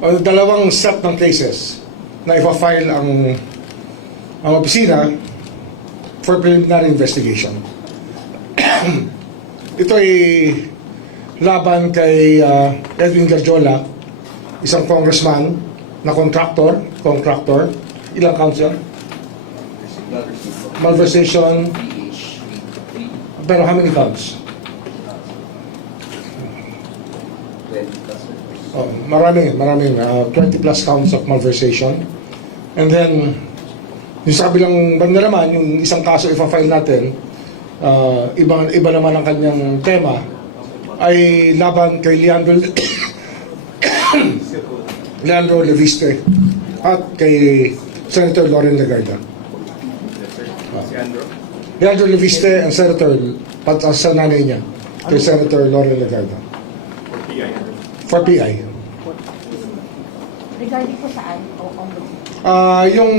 dalawang set ng cases na ipa-file ang opisina for preliminary investigation. Ito ay laban kay Edwin Garjola, isang congressman na contractor. Ilang counts yan? Malversation. Pero how many counts? Maraming 20 plus counts of malversation. And then yung sa kabilang banda naman, yung isang kaso ipa-file natin, iba naman ang kanyang tema, ay laban kay Leandro Leviste at kay Senator Loren Legarda. Leandro Leviste and Senator, sa nanay niya, kay Senator Loren Legarda. For PI. Regarding po saan? Yung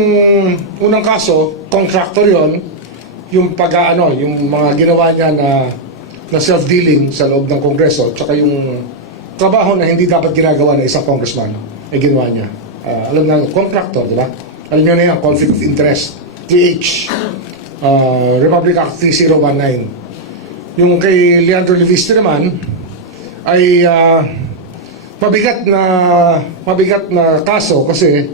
unang kaso, contractor yon, yung yung mga ginawa niya na self-dealing sa loob ng Kongreso, tsaka yung trabaho na hindi dapat ginagawa ng isang congressman, ay ginawa niya. Alam na, contractor, di ba? Alam niyo na yan, conflict of interest, 3H, Republic Act 3019. Yung kay Leandro Leviste naman, ay mabigat na kaso kasi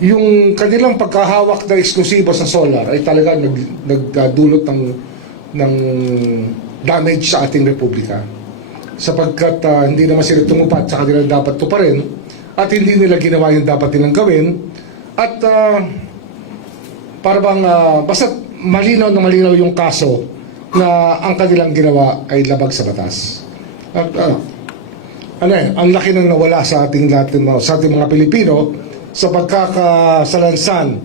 yung kanilang pagkahawak na eksklusibo sa solar ay talaga nagdulot ng damage sa ating republika, sapagkat hindi naman sila tumupad sa kanilang dapat tuparin at hindi nila ginawa yung dapat nilang gawin at para bang basta malinaw yung kaso na ang kanilang ginawa ay labag sa batas. At ang laki nang nawala sa ating mga Pilipino sa pagkakasalansan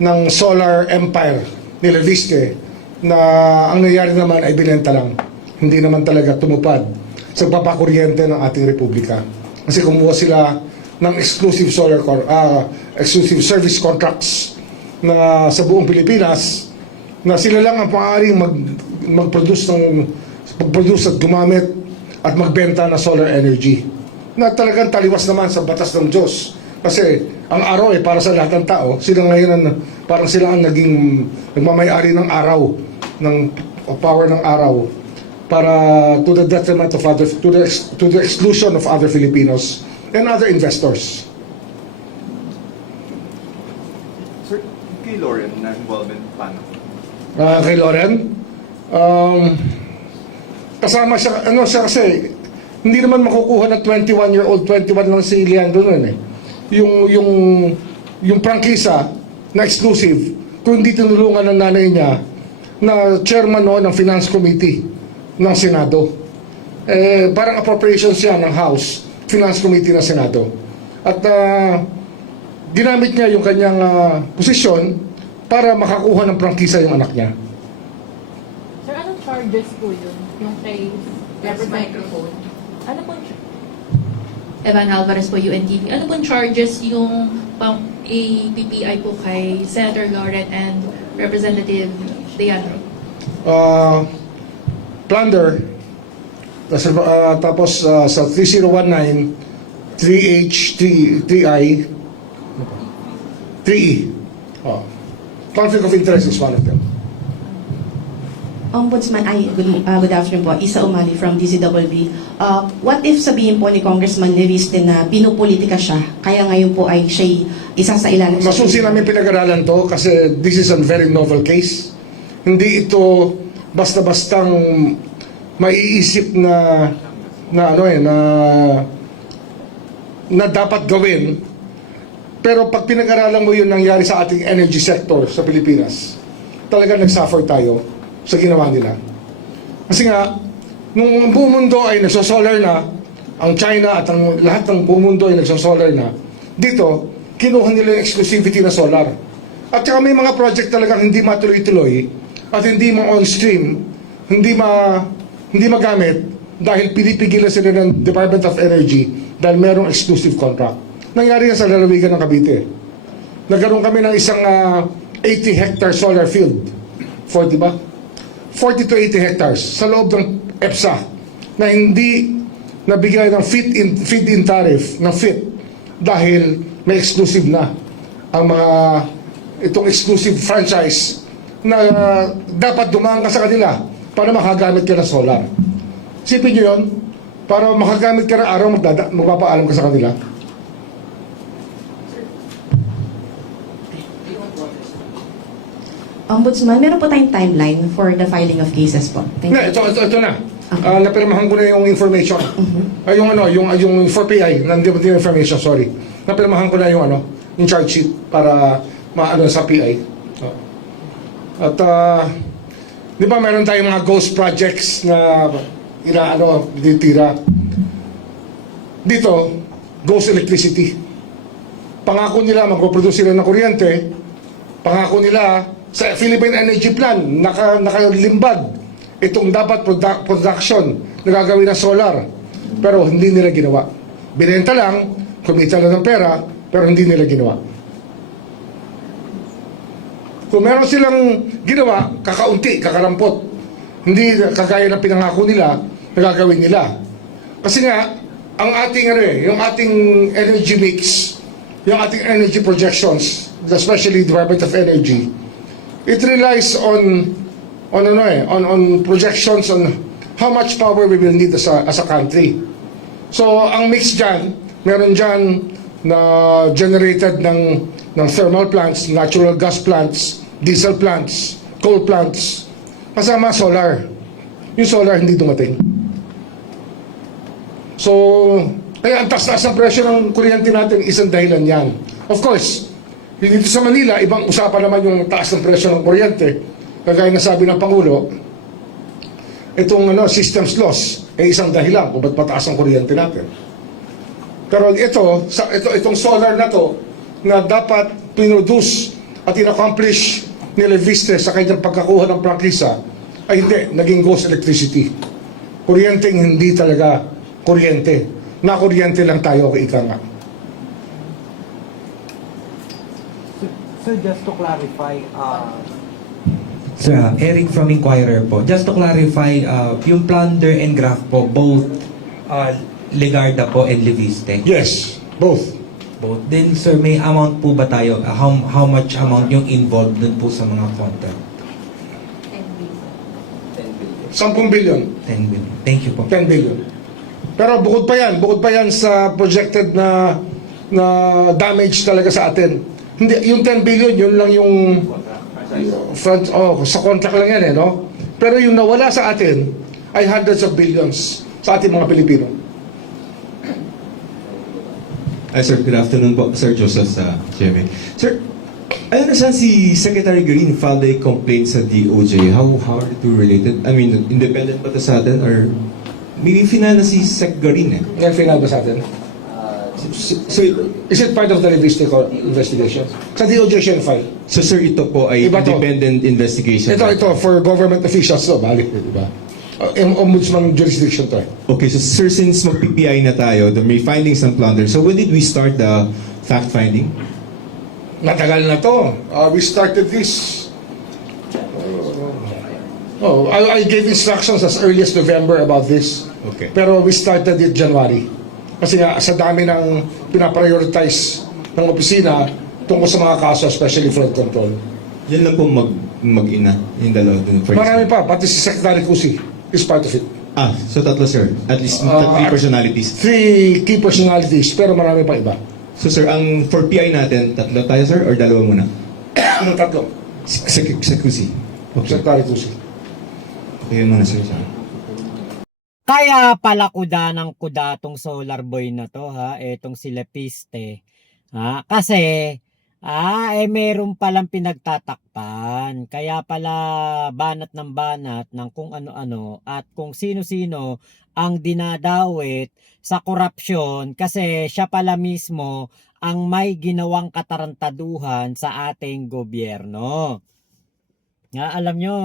ng solar empire ni Leviste, na ang nangyari naman ay binenta lang. Hindi naman talaga tumupad sa papakuryente ng ating republika. Kasi kumuha sila ng exclusive exclusive service contracts na sa buong Pilipinas, na sila lang ang maaaring mag-produce at gumamit at magbenta ng solar energy, na talagang taliwas naman sa batas ng Diyos. Kasi ang araw ay para sa lahat ng tao. Sila ngayon parang sila ang naging nagmamayari ng araw, ng power ng araw, para to the detriment of to the exclusion of other Filipinos and other investors. Sir, kay Loren na involvement paano? Kay Loren, kasama siya, siya kasi hindi naman makukuha ng 21 lang si Leandro nun eh. Yung prangkisa na exclusive, kung hindi tinulungan ng nanay niya na chairman ng Finance Committee ng Senado. Parang appropriations siya ng House, Finance Committee ng Senado. At ginamit niya yung kanyang posisyon para makakuha ng prangkisa yung anak niya. Sir, anong charges po yun? Yung kay microphone? Ano po Evan Alvarez po, UNTV. Ano pong charges yung APPI po kay Senator Loren and Representative Leandro? Plunder, tapos sa 3019, 3H, 3I, 3E. Conflict of interest is one of them. Ombudsman, good afternoon po. Isa Umali from DCWB. What if sabihin po ni Congressman Leviste na pinupolitika siya, kaya ngayon po ay siya isa sa ilalim sa... Masusi namin pinag-aralan to kasi this is a very novel case. Hindi ito basta-bastang maiisip na dapat gawin. Pero pag pinag-aralan mo yun nangyari sa ating energy sector sa Pilipinas, talaga nag-suffer tayo sa ginawa nila. Kasi nga, nung ang buong mundo ay nagsosolar na, ang China at ang lahat ng buong mundo ay nagsosolar na, dito, kinuha nila yung exclusivity na solar. At saka may mga project talagang hindi matuloy-tuloy at hindi on stream, hindi magamit dahil pinipigilan sila ng Department of Energy dahil merong exclusive contract. Nangyari nga sa lalawigan ng Cavite. Nagkaroon kami ng isang 80-hectare solar field. 40 ba? 40 to 80 hectares sa loob ng EPSA na hindi na bigay ng feed-in tariff ng FIT dahil may exclusive na ang mga itong exclusive franchise na dapat dumaan ka sa kanila para makagamit ka ng solar. Sipin nyo yun, para makagamit ka ng araw, magpapaalam ka sa kanila. Ombudsman, meron po tayong timeline for the filing of cases po. Thank Na, you. ito na. Napirmahan ko na yung information. Ay, yung 4PI, hindi information, sorry. Napirmahan ko na yung charge sheet para maano sa PI. At di ba meron tayong mga ghost projects na ditira. Dito, ghost electricity. Pangako nila magpo-produce sila ng kuryente. Pangako nila sa Philippine Energy Plan nakalimbag itong dapat production na gagawin ng solar, pero hindi nila ginawa. Binenta lang, kumita lang ng pera, pero hindi nila ginawa. Kung meron silang ginawa, kakaunti, kakarampot. Hindi kagaya ng pinangako nila na gagawin nila. Kasi nga, ang ating yung ating energy mix, yung ating energy projections, especially Department of Energy, it relies on projections on how much power we will need as a country. So ang mix dyan, meron dyan na generated ng thermal plants, natural gas plants, diesel plants, coal plants, kasama solar. Yung solar hindi dumating. So kaya ang taas-taas ng presyo ng kuryente natin, isang dahilan yan. Of course, dito sa Manila, ibang usapan naman yung taas ng presyo ng kuryente. Kagaya na sabi ng Pangulo, itong systems loss ay isang dahilan kung ba't mataas ang kuryente natin. Pero itong solar na to, na dapat pinroduce at in-accomplish ni Leviste sa kanyang pagkakuha ng prangkisa, ay hindi, naging ghost electricity. Kuryenteng hindi talaga kuryente. Na kuryente lang tayo, ika nga. So just to clarify, Sir, Eric from Inquirer po. Just to clarify, yung plunder and graft po, both Legarda po and Leviste? Yes, both. Both. Then sir, may amount po ba tayo? How much amount yung involved dun po sa mga content? 10 billion. 10 billion. Thank you po. 10 billion. Pero bukod pa yan sa projected na damage talaga sa atin. Hindi, yung 10 billion, yun lang yung sa contract lang yan no? Pero yung nawala sa atin ay hundreds of billions sa ating mga Pilipino. Hi sir, good afternoon po. Sir Joseph sa GMA. Sir, I understand si Secretary Green filed a complaint sa DOJ. How are the two related? I mean, independent ba ito sa atin or maybe final na si Sec Green eh? Yan final ba sa atin? So, Is it part of the Leviste investigation? Sa DOJ siya file. so sir, ito po ay Iba to. independent investigation. Ito, for government officials to, balik, di ba? Ombudsman jurisdiction to. Okay, so sir, since mag-PPI na tayo, the may findings ng plunder, so when did we start the fact-finding? Matagal na to. We started this. I gave instructions as early as November about this. Okay. Pero we started it January. Kasi nga, sa dami ng pinaprioritize ng opisina tungkol sa mga kaso, especially flood control. Yan lang po mag-ina, yung dalawa dun. Marami pa, pati si Secretary Cusi is part of it. So tatlo sir, at least three personalities. 3 key personalities, pero marami pa iba. So sir, ang for PI natin, tatlo tayo sir, or dalawa muna? Anong tatlo? Sa QC. Okay. Secretary Cusi. Okay, yun muna sir. kaya pala kuda ng kuda tong solar boy na to ha, etong si Lepiste. Ha, kasi meron palang pinagtatakpan. Kaya pala banat ng kung ano-ano at kung sino-sino ang dinadawit sa korupsyon kasi siya pala mismo ang may ginawang katarantaduhan sa ating gobyerno. Alam nyo,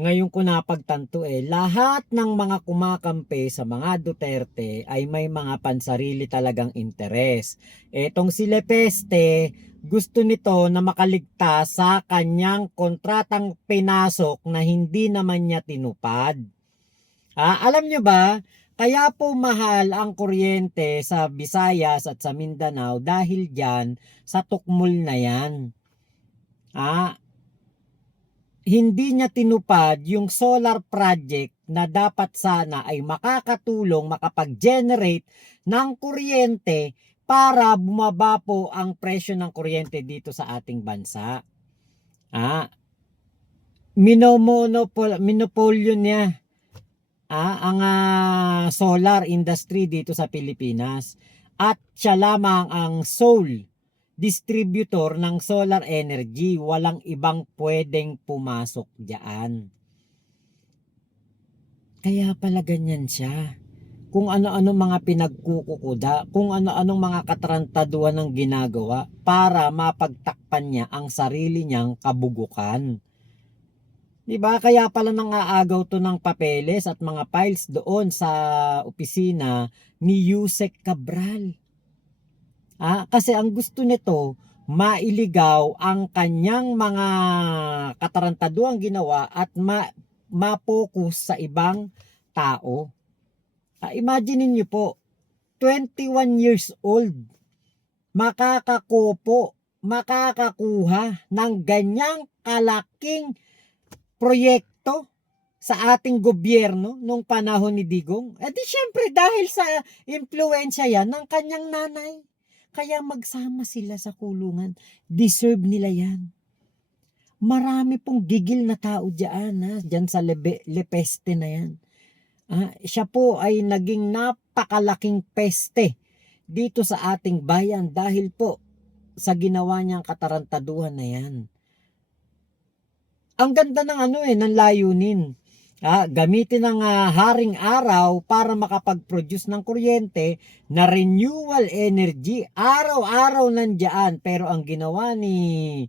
ngayon ko napagtanto lahat ng mga kumakampi sa mga Duterte ay may mga pansarili talagang interes. Etong si Lepeste, gusto nito na makaligtas sa kanyang kontratang pinasok na hindi naman niya tinupad. Alam nyo ba, Kaya po mahal ang kuryente sa Visayas at sa Mindanao dahil dyan sa tukmol na yan. Hindi niya tinupad yung solar project na dapat sana ay makakatulong, makapag-generate ng kuryente para bumaba po ang presyo ng kuryente dito sa ating bansa. Minopolyo niya ang solar industry dito sa Pilipinas. At siya lamang ang sole distributor ng solar energy. Walang ibang pwedeng pumasok diyan. Kaya pala ganyan siya. Kung ano-ano mga pinagkukukuda, kung ano-anong mga katrantaduan ng ginagawa para mapagtakpan niya ang sarili niyang kabugukan. Diba? Kaya pala nangaagaw to ng papeles at mga files doon sa opisina ni Yusek Cabral. Kasi ang gusto nito, mailigaw ang kanyang mga katarantaduang ginawa at ma-focus sa ibang tao. Imagine niyo po, 21 years old, makakakuha ng ganyang kalaking proyekto sa ating gobyerno nung panahon ni Digong. Di syempre dahil sa impluensya yan ng kanyang nanay. Kaya magsama sila sa kulungan. Deserve nila yan. Marami pong gigil na tao dyan, dyan sa Lepeste na yan. Siya po ay naging napakalaking peste dito sa ating bayan dahil po sa ginawa niyang katarantaduhan na yan. Ang ganda ng layunin. Gamitin ang haring araw para makapag-produce ng kuryente na renewable energy. Araw-araw nandiyan. Pero ang ginawa ni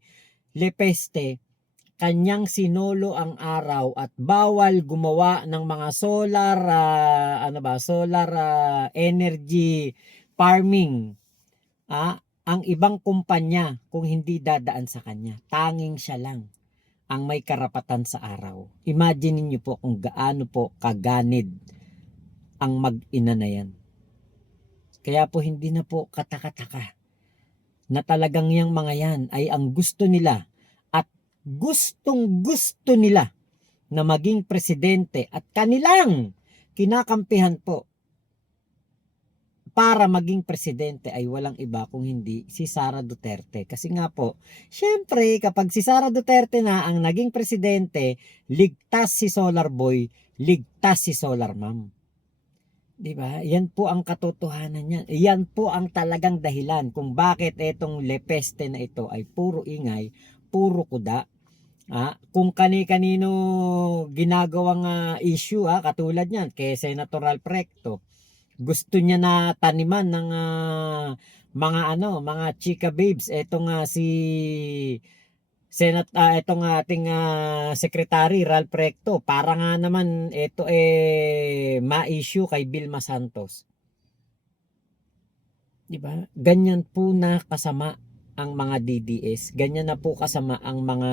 Lepeste, kanyang sinolo ang araw at bawal gumawa ng mga solar energy farming. Ang ibang kumpanya kung hindi dadaan sa kanya. Tanging siya lang ang may karapatan sa araw. Imagine niyo po kung gaano po kaganid ang mag-ina na yan. Kaya po hindi na po katakataka na talagang yung mga yan ay ang gusto nila at gustong gusto nila na maging presidente at kanilang kinakampihan po para maging presidente ay walang iba kung hindi si Sara Duterte. Kasi nga po, syempre kapag si Sara Duterte na ang naging presidente, ligtas si Solar Boy, ligtas si Solar Ma'am. Diba? Yan po ang katotohanan niyan. Yan po ang talagang dahilan kung bakit itong Lepeste na ito ay puro ingay, puro kuda. Kung kani-kanino ginagawang issue, katulad niyan kay Senator Ralph Recto, gusto niya na taniman ng mga chika babes. Etong si itong ating secretary Ralph Recto, para nga naman ito ma-issue kay Vilma Santos. Diba? Ganyan po na kasama ang mga DDS. Ganyan na po kasama ang mga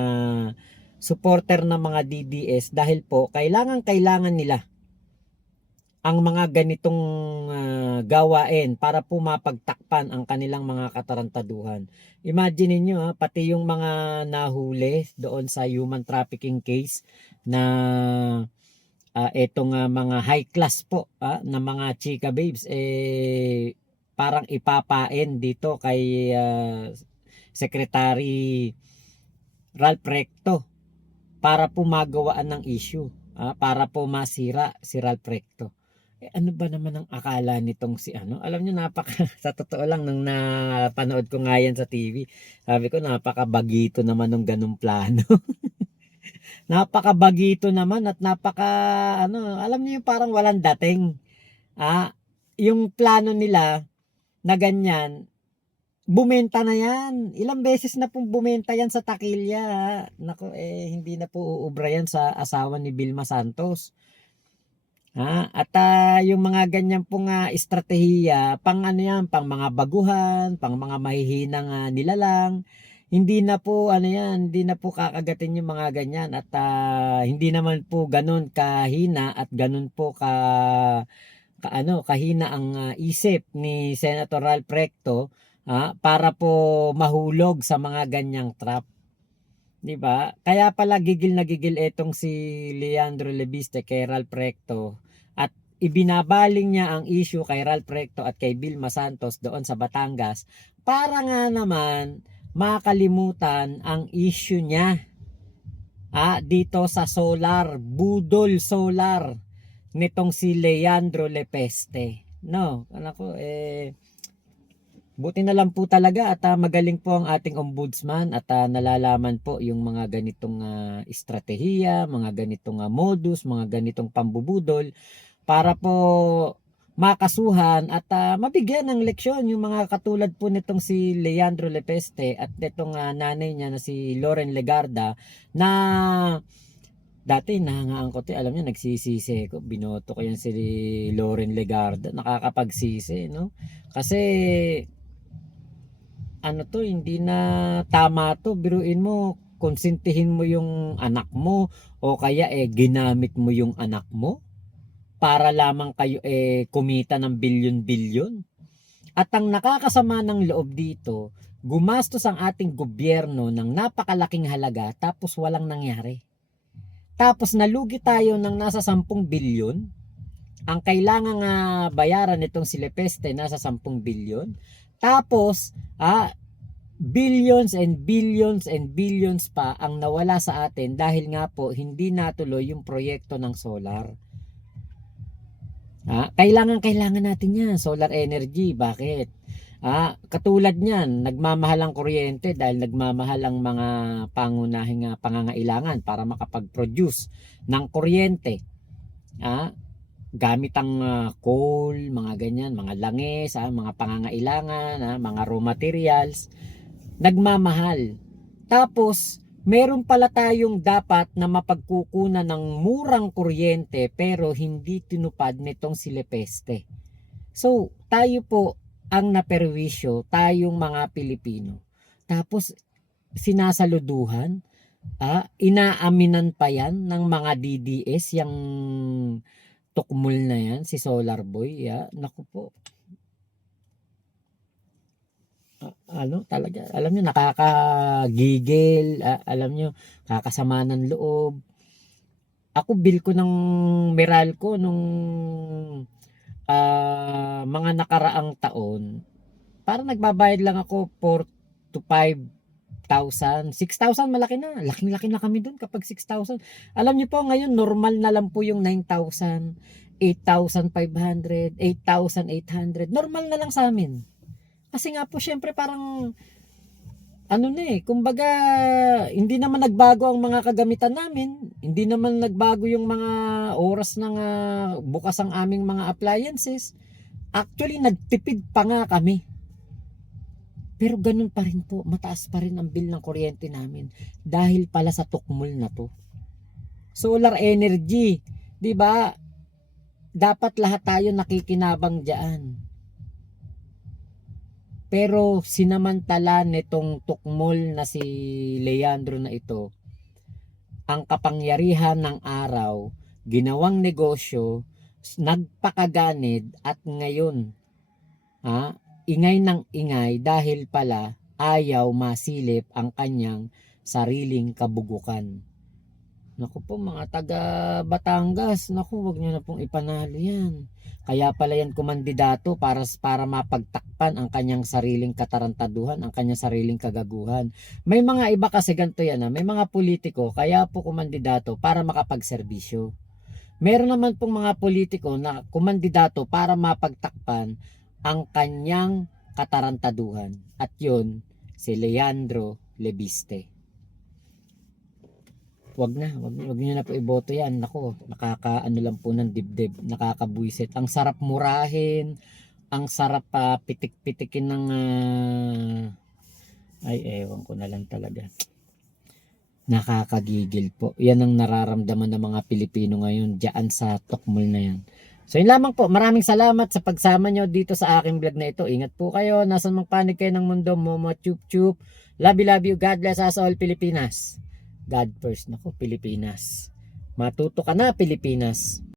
supporter ng mga DDS dahil po kailangan nila ang mga ganitong gawain para po mapagtakpan ang kanilang mga katarantaduhan. Imagine niyo pati yung mga nahuli doon sa human trafficking case na etong mga high class po na mga chika babes parang ipapain dito kay Secretary Ralph Recto para po magawaan ng issue, para po masira si Ralph Recto. Ano ba naman ang akala nitong si alam niyo sa totoo lang nung napanood ko nga yan sa TV, sabi ko napakabagito naman ng ganung plano. Napakabagito naman at alam niyo yung parang walang dating. Yung plano nila na ganyan, bumenta na yan. Ilang beses na pong bumenta yan sa takilya. Nako, hindi na po uubra yan sa asawa ni Vilma Santos. At yung mga ganyan pong estratehiya, pang pang mga baguhan, pang mga mahihinang nilalang, hindi na po hindi na po kakagatin yung mga ganyan at hindi naman po ganun kahina at ganun po kahina ang isip ni Senator Ralph Recto para po mahulog sa mga ganyang trap. 'Di ba? Kaya pala gigil na gigil etong si Leandro Lebiste kay Ralph Recto at ibinabaling niya ang issue kay Ralph Recto at kay Vilma Santos doon sa Batangas para nga naman makalimutan ang issue niya dito sa solar, budol solar nitong si Leandro Lepeste. No, anak ko buti na lang po talaga at magaling po ang ating ombudsman at nalalaman po yung mga ganitong estratehiya, mga ganitong modus, mga ganitong pambubudol para po makasuhan at mabigyan ng leksyon yung mga katulad po nitong si Leandro Lepeste at nitong nanay niya na si Loren Legarda na dati nahangaan ko alam niyo nagsisisi ko, binoto ko yan si Loren Legarda, nakakapagsisi, no? Kasi hindi na tama to, biruin mo, konsintihin mo yung anak mo o kaya ginamit mo yung anak mo para lamang kayo kumita ng bilyon-bilyon. At ang nakakasama ng loob dito, gumastos ang ating gobyerno ng napakalaking halaga tapos walang nangyari. Tapos nalugi tayo ng nasa 10 bilyon. Ang kailangang bayaran nitong si Lepeste nasa 10 bilyon. Tapos, billions and billions and billions pa ang nawala sa atin dahil nga po hindi natuloy yung proyekto ng solar. Kailangan natin yan, solar energy. Bakit? Katulad niyan, nagmamahal ang kuryente dahil nagmamahal ang mga pangunahing pangangailangan para makapag-produce ng kuryente. Gamit ang coal, mga ganyan, mga langis, mga pangangailangan, mga raw materials, nagmamahal. Tapos, meron pala tayong dapat na mapagkukunan ng murang kuryente pero hindi tinupad nitong si Lepeste. So, tayo po ang naperwisyo, tayong mga Pilipino. Tapos, sinasaluduhan, inaaminan pa yan ng mga DDS, yung tukmul na yan, si Solar Boy. Naku po. Talaga, alam nyo, nakakagigil, alam nyo, kakasama ng loob. Ako, bill ko ng Meralco nung mga nakaraang taon, parang nagbabayad lang ako 4 to 5,000. 6,000 malaki na. Laking-laki na kami doon kapag 6,000. Alam niyo po ngayon normal na lang po yung 9,000, 8,500, 8,800. Normal na lang sa amin. Kasi nga po syempre parang kumbaga hindi naman nagbago ang mga kagamitan namin. Hindi naman nagbago yung mga oras ng bukas ang aming mga appliances. Actually nagtipid pa nga kami. Pero ganun pa rin po, mataas pa rin ang bill ng kuryente namin dahil pala sa tukmul na to. Solar energy, 'di ba? Dapat lahat tayo nakikinabang diyan. Pero sinamantala nitong tukmol na si Leandro na ito, ang kapangyarihan ng araw, ginawang negosyo, nagpakaganid at ngayon, ingay ng ingay dahil pala ayaw masilip ang kanyang sariling kabugukan. Naku po mga taga Batangas, naku wag niyo na pong ipanalo yan. Kaya pala yan kumandidato para mapagtakpan ang kanyang sariling katarantaduhan, ang kanyang sariling kagaguhan. May mga iba kasi ganito yan, may mga politiko kaya po kumandidato para makapagserbisyo. Meron naman pong mga politiko na kumandidato para mapagtakpan ang kanyang katarantaduhan. At yun, si Leandro Lebiste. Wag niyo na po iboto yan. Nako, nakakaano lang po ng dibdib, nakakabuisit. Ang sarap murahin, ang sarap pitik-pitikin ng ewan ko na lang talaga. Nakakagigil po. Yan ang nararamdaman ng mga Pilipino ngayon diyan sa tukmol na yan. So yun lamang po. Maraming salamat sa pagsama nyo dito sa aking vlog na ito. Ingat po kayo. Nasaan mang panig kayo ng mundo. Momo chup chup. Love you. God bless us all, Pilipinas. God first. Naku, Pilipinas. Matuto ka na, Pilipinas.